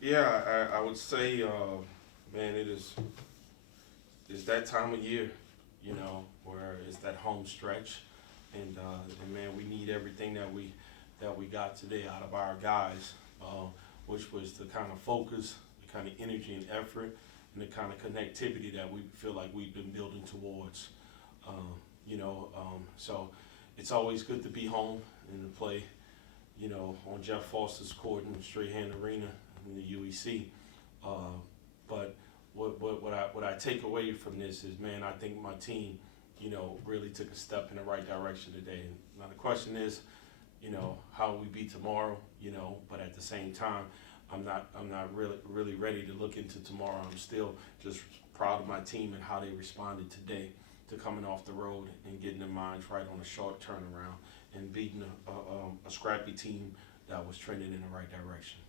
Yeah, I would say, man, it's that time of year, where it's that home stretch, and man, we need everything that we got today out of our guys, which was the kind of focus, the kind of energy and effort, and the kind of connectivity that we feel like we've been building towards. So it's always good to be home and to play, on Jeff Foster's court in the Strahan Arena in the UEC. But what I take away from this is, man, I think my team, really took a step in the right direction today. Now the question is, how we be tomorrow, but at the same time, I'm not really ready to look into tomorrow. I'm still just proud of my team and how they responded today to coming off the road and getting their minds right on a short turnaround and beating a scrappy team that was trending in the right direction.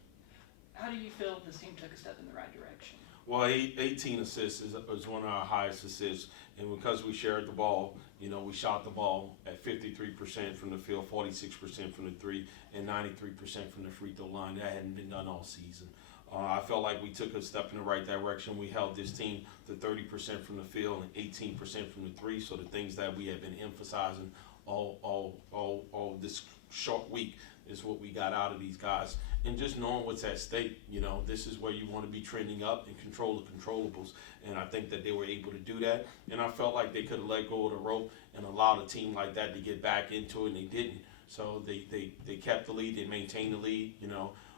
How do you feel this team took a step in the right direction? Well, 18 assists is one of our highest assists, and because we shared the ball, we shot the ball at 53% from the field, 46% from the three, and 93% from the free throw line. That hadn't been done all season. I felt like we took a step in the right direction. We held this team to 30% from the field and 18% from the three. So the things that we have been emphasizing all this short week is what we got out of these guys. And just knowing what's at stake, this is where you want to be trending up and control the controllables. And I think that they were able to do that. And I felt like they could have let go of the rope and allowed a team like that to get back into it, and they didn't. So they kept the lead, they maintained the lead.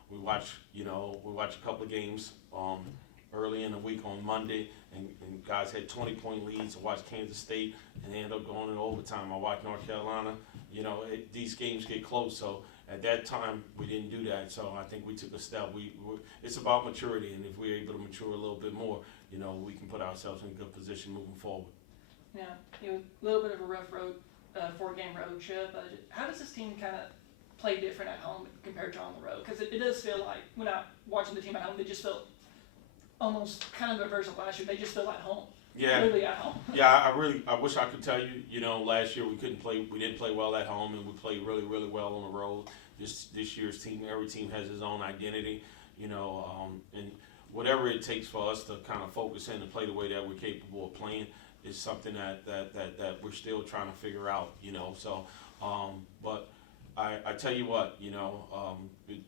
We watched a couple of games early in the week on Monday, and guys had 20-point leads. I watched Kansas State, and they ended up going into overtime. I watched North Carolina. These games get close, so at that time we didn't do that. So I think we took a step. It's about maturity, and if we're able to mature a little bit more, we can put ourselves in a good position moving forward. Yeah, a little bit of a rough road, 4-game road trip. How does this team kind of play different at home compared to on the road? Because it does feel like, when I'm watching the team at home, they just feel almost kind of the reverse of last year. They just feel at home. Yeah, really at home. Yeah, I wish I could tell you. Last year we didn't play well at home, and we played really, really well on the road. This year's team, every team has its own identity. And whatever it takes for us to kind of focus in and play the way that we're capable of playing is something that we're still trying to figure out. But I tell you what,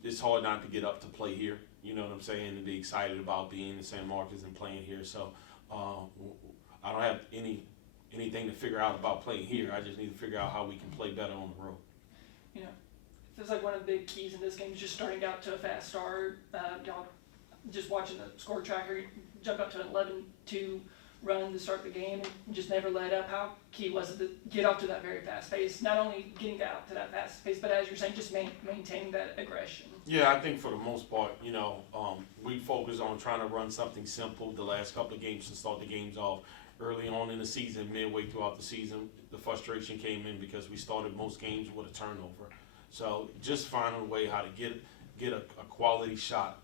it's hard not to get up to play here. You know what I'm saying, and be excited about being in San Marcos and playing here. So I don't have anything to figure out about playing here. I just need to figure out how we can play better on the road. It feels like one of the big keys in this game is just starting out to a fast start. Y'all just watching the score tracker, jumped up to an 11-2 run to start the game and just never let up. How key was it to get off to that very fast pace? Not only getting out to that fast pace, but as you're saying, just maintaining that aggression. Yeah, I think for the most part, we focus on trying to run something simple the last couple of games to start the games off. Early on in the season, midway throughout the season, the frustration came in because we started most games with a turnover. So just finding a way how to get a quality shot,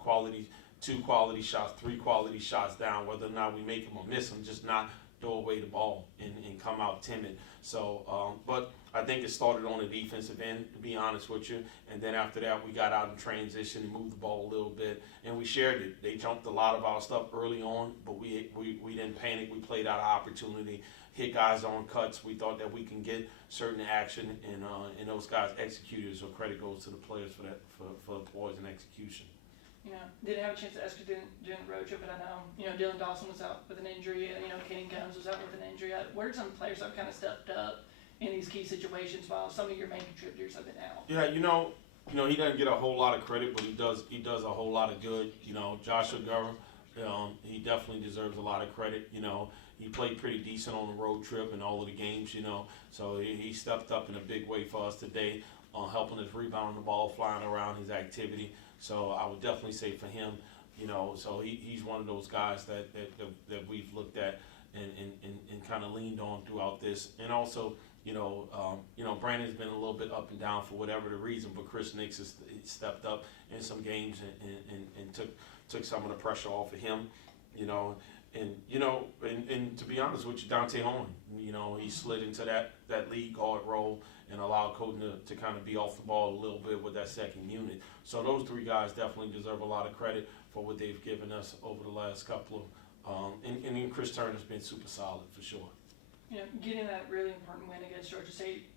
two quality shots, three quality shots down, whether or not we make them or miss them, just not throw away the ball and come out timid. So, but I think it started on the defensive end, to be honest with you. And then after that, we got out in transition and moved the ball a little bit, and we shared it. They jumped a lot of our stuff early on, but we didn't panic. We played out of opportunity, hit guys on cuts. We thought that we can get certain action, and those guys executed. So credit goes to the players for that, for the poise and execution. Didn't have a chance to ask you during the road trip, but I know, Dylan Dawson was out with an injury, Kenny Guns was out with an injury. What are some players that have kind of stepped up in these key situations while some of your main contributors have been out? Yeah, he doesn't get a whole lot of credit, but he does a whole lot of good. Joshua Gurr, he definitely deserves a lot of credit. He played pretty decent on the road trip in all of the games, so he stepped up in a big way for us today, helping us rebound the ball, flying around his activity. So I would definitely say for him, so he's one of those guys that we've looked at and kind of leaned on throughout this. And also, Brandon's been a little bit up and down for whatever the reason, but Chris Nix has stepped up in some games and took some of the pressure off of him. And and to be honest with you, Dante Horn, he slid into that lead guard role and allowed Coden to kind of be off the ball a little bit with that second unit. So those three guys definitely deserve a lot of credit for what they've given us over the last couple of. And then Chris Turner's been super solid for sure. Getting that really important win against Georgia State.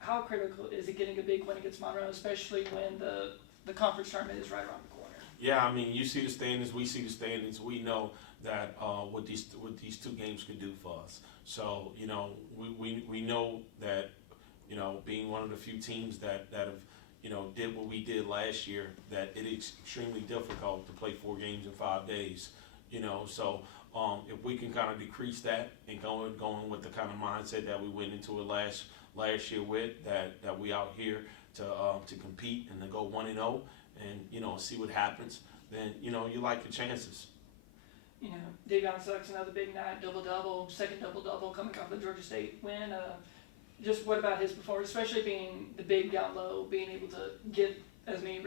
How critical is it getting a big win against Monroe, especially when the conference tournament is right around the corner? Yeah, I mean, you see the standings, we see the standings. We know that what these two games could do for us. So we know that being one of the few teams that have did what we did last year, that it is extremely difficult to play 4 games in 5 days. So if we can kind of decrease that and going with the kind of mindset that we went into it last year with, that we out here to compete and to go 1-0 and see what happens, then you like your chances. Davion Suggs, another big night, double-double, second double-double coming off the Georgia State win. Just what about his performance, especially being the big down low, being able to get as many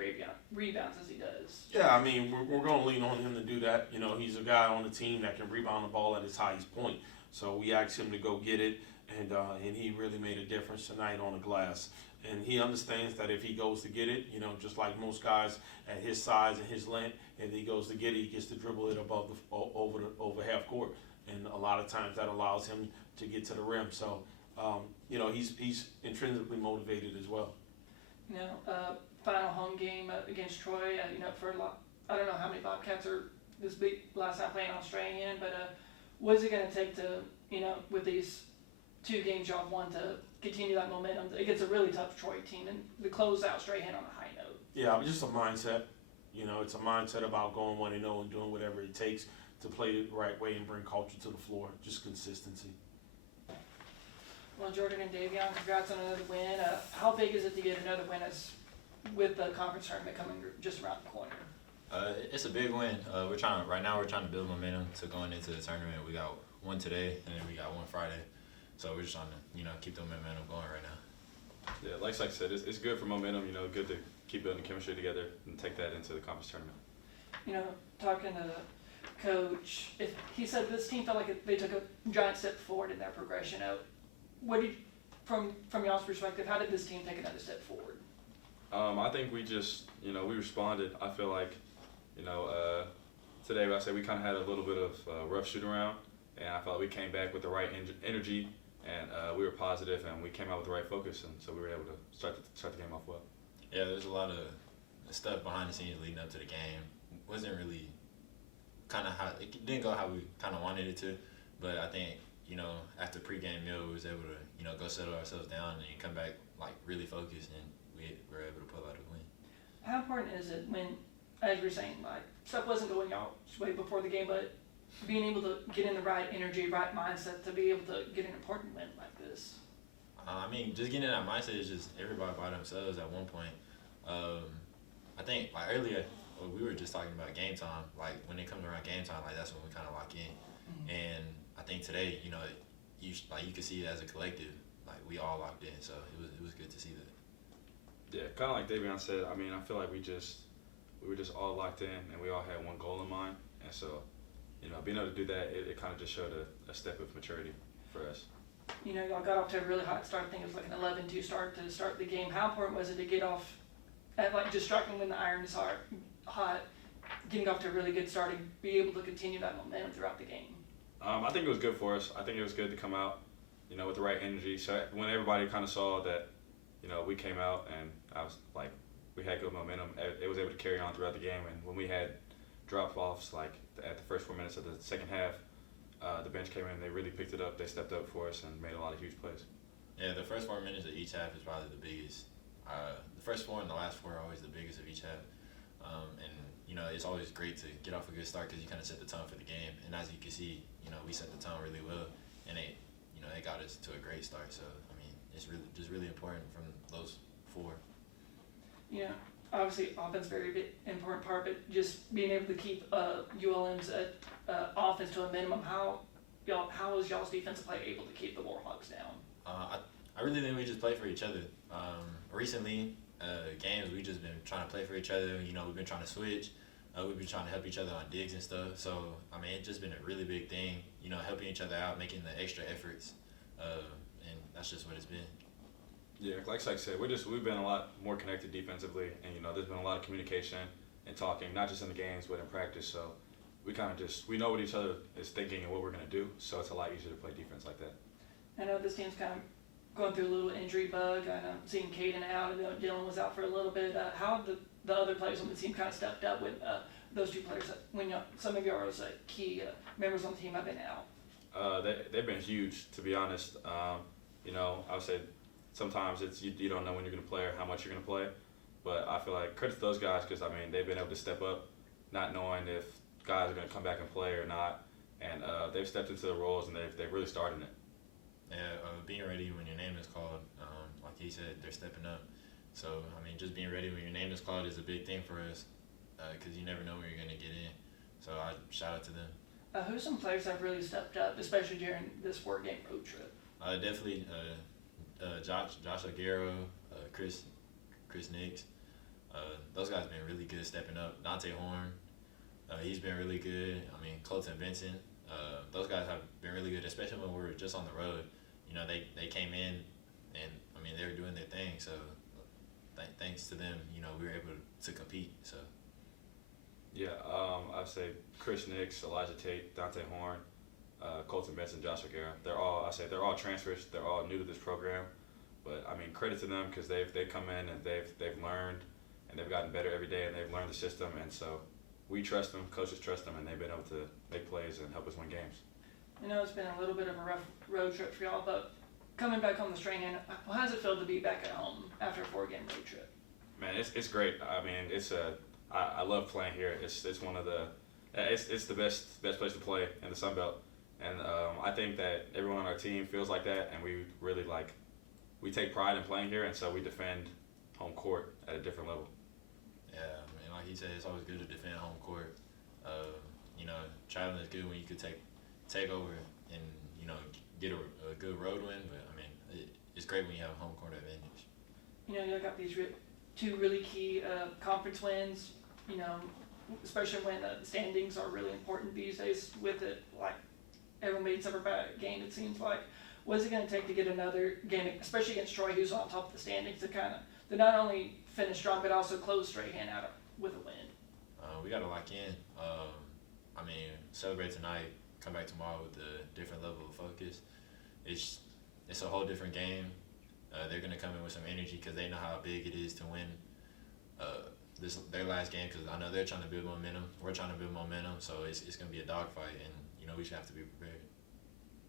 rebounds as he does? Yeah, I mean, we're going to lean on him to do that. He's a guy on the team that can rebound the ball at his highest point. So we asked him to go get it, and he really made a difference tonight on the glass. And he understands that if he goes to get it, just like most guys at his size and his length, if he goes to get it, he gets to dribble it above over half court. And a lot of times that allows him to get to the rim. So, he's intrinsically motivated as well. Final home game against Troy. For a lot, I don't know how many Bobcats are this big last time playing Australian, but what is it going to take to, with these 2 games y'all won, to continue that momentum against a really tough Troy team and the close out Strahan on a high note? Yeah, just a mindset. It's a mindset about going 1-0 and doing whatever it takes to play it the right way and bring culture to the floor. Just consistency. Well, Jordan and Davion, congrats on another win. How big is it to get another win with the conference tournament coming just around the corner? It's a big win. Right now we're trying to build momentum to going into the tournament. We got one today, and then we got one Friday. So we're just trying to, keep the momentum going right now. Yeah, like I said, it's good for momentum. Good to keep building chemistry together and take that into the conference tournament. Talking to Coach, he said this team felt like they took a giant step forward in their progression. From y'all's perspective, how did this team take another step forward? I think we just, we responded. I feel like, today I said we kind of had a little bit of rough shoot around, and I felt like we came back with the right energy, and we were positive, and we came out with the right focus, and so we were able to start the game off well. Yeah, there's a lot of stuff behind the scenes leading up to the game. Wasn't really it didn't go how we kind of wanted it to, but I think, after pregame meal, we was able to, go settle ourselves down and come back really focused, and we were able to pull out a win. How important is it when, as you're saying, stuff wasn't going y'all's way before the game, but being able to get in the right energy, right mindset to be able to get an important win like this? Just getting in that mindset is just everybody by themselves at one point. I think earlier we were just talking about game time. When it comes around game time, that's when we kind of lock in. Mm-hmm. And I think today, you could see it as a collective. We all locked in, so it was good to see that. Yeah, kind of like Davion said. I feel like we were just all locked in, and we all had one goal in mind. And so, being able to do that, it kind of just showed a step of maturity for us. Y'all got off to a really hot start. I think it was an 11-2 start to start the game. How important was it to get off at just striking when the iron is hot, getting off to a really good start and be able to continue that momentum throughout the game? I think it was good for us. I think it was good to come out, with the right energy. So when everybody kind of saw that, we came out and I was we had good momentum, it was able to carry on throughout the game. And when we had drop-offs, at the first 4 minutes of the second half, the bench came in, they really picked it up, they stepped up for us and made a lot of huge plays. Yeah, the first 4 minutes of each half is probably the biggest. The first 4 and the last 4 are always the biggest of each half. And it's always great to get off a good start because you kind of set the tone for the game. And as you can see, we set the tone really well, and it got us to a great start. So it's really important from those 4. Obviously offense very important part, but just being able to keep ULM's offense to a minimum. How was y'all's defensive play able to keep the Warhawks down? I really think we just play for each other. Recently, games we just been trying to play for each other. We've been trying to switch. We've been trying to help each other on digs and stuff. So I mean, it's just been a really big thing. Helping each other out, making the extra efforts, and that's just what it's been. Yeah, like I said, we've been a lot more connected defensively, and there's been a lot of communication and talking, not just in the games but in practice. So we kind of we know what each other is thinking and what we're gonna do. So it's a lot easier to play defense like that. I know this team's kind of going through a little injury bug. I know seeing Caden out, and Dylan was out for a little bit. How have the other players on the team kind of stepped up with those two players that, when some of your key members on the team have been out? They've been huge, to be honest. I would say sometimes you don't know when you're going to play or how much you're going to play, but I feel like credit to those guys because they've been able to step up, not knowing if guys are going to come back and play or not, and they've stepped into the roles and they've really started it. Yeah, being ready when your name is called, like he said, they're stepping up. So just being ready when your name is called is a big thing for us because you never know when you're going to get in. So I shout out to them. Who's some players that have really stepped up, especially during this 4-game road trip? Definitely Josh Aguero, Chris Nix. Those guys have been really good stepping up. Dante Horn, he's been really good. Colton Benson. Those guys have been really good, especially when we were just on the road. They came in and they were doing their thing. So thanks to them, we were able to compete. So. Yeah, I'd say Chris Nix, Elijah Tate, Dante Horn, Colton Benson, Josh Aguero. They're all transfers. They're all new to this program, but credit to them because they've come in and they've learned and they've gotten better every day and they've learned the system, and so we trust them, coaches trust them, and they've been able to make plays and help us win games. It's been a little bit of a rough road trip for y'all, but coming back on the Strahan, how does it feel to be back at home after a 4-game road trip? Man, it's great. I love playing here. It's one of the it's the best place to play in the Sun Belt, and I think that everyone on our team feels like that, and we really we take pride in playing here, and so we defend home court at a different level. Yeah, like he said, it's always good to defend home court. Traveling is good when you could take over and get a good road win, but it's great when you have home court advantage. You got these two really key conference wins. Especially when the standings are really important these days. With it, like everyone made some game. It seems like. What is it going to take to get another game, especially against Troy, who's on top of the standings, to not only finish strong but also close Strahan out with a win? We got to lock in. Celebrate tonight. Come back tomorrow with a different level of focus. It's a whole different game. They're going to come in with some energy because they know how big it is to win their last game, because I know they're trying to build momentum. We're trying to build momentum, so it's going to be a dogfight, and we just have to be prepared.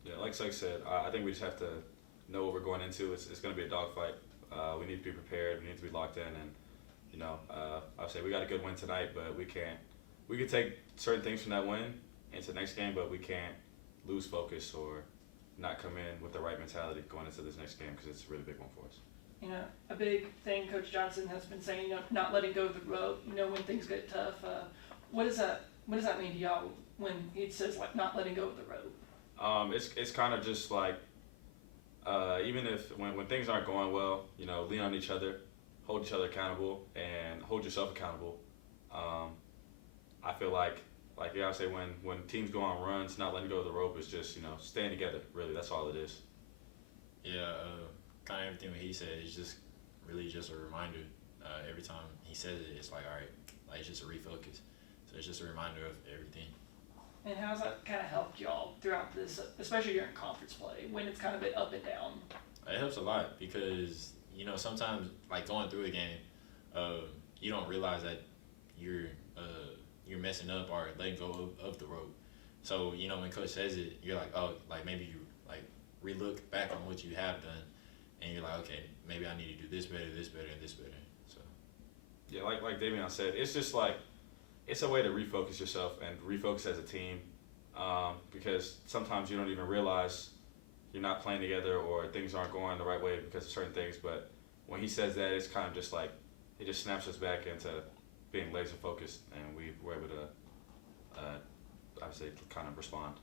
Yeah, like I said, I think we just have to know what we're going into. It's going to be a dogfight. We need to be prepared. We need to be locked in, and I'll say we got a good win tonight, but we could take certain things from that win into the next game, but we can't lose focus or not come in with the right mentality going into this next game because it's a really big one for us. A big thing Coach Johnson has been saying, not letting go of the rope, when things get tough. What does that mean to y'all when he says, not letting go of the rope? It's kind of just like, even if when things aren't going well, lean on each other, hold each other accountable, and hold yourself accountable. I feel like I say when teams go on runs, not letting go of the rope is just, staying together, really. That's all it is. Yeah, kind of everything that he said is just really just a reminder. Every time he says it, it's like, all right, it's just a refocus. So it's just a reminder of everything. And how's that kind of helped y'all throughout this, especially during conference play, when it's kind of been up and down? It helps a lot because, sometimes, going through a game, you don't realize that you're messing up or letting go of the rope. So, when Coach says it, you're like, oh, maybe you, re-look back on what you have done, and you're like, okay, maybe I need to do this better, and this better. So. Yeah, like Davion said, it's just it's a way to refocus yourself and refocus as a team, because sometimes you don't even realize you're not playing together or things aren't going the right way because of certain things. But when he says that, it's kind of just it just snaps us back into being laser focused, and we're able to, I would say, kind of respond.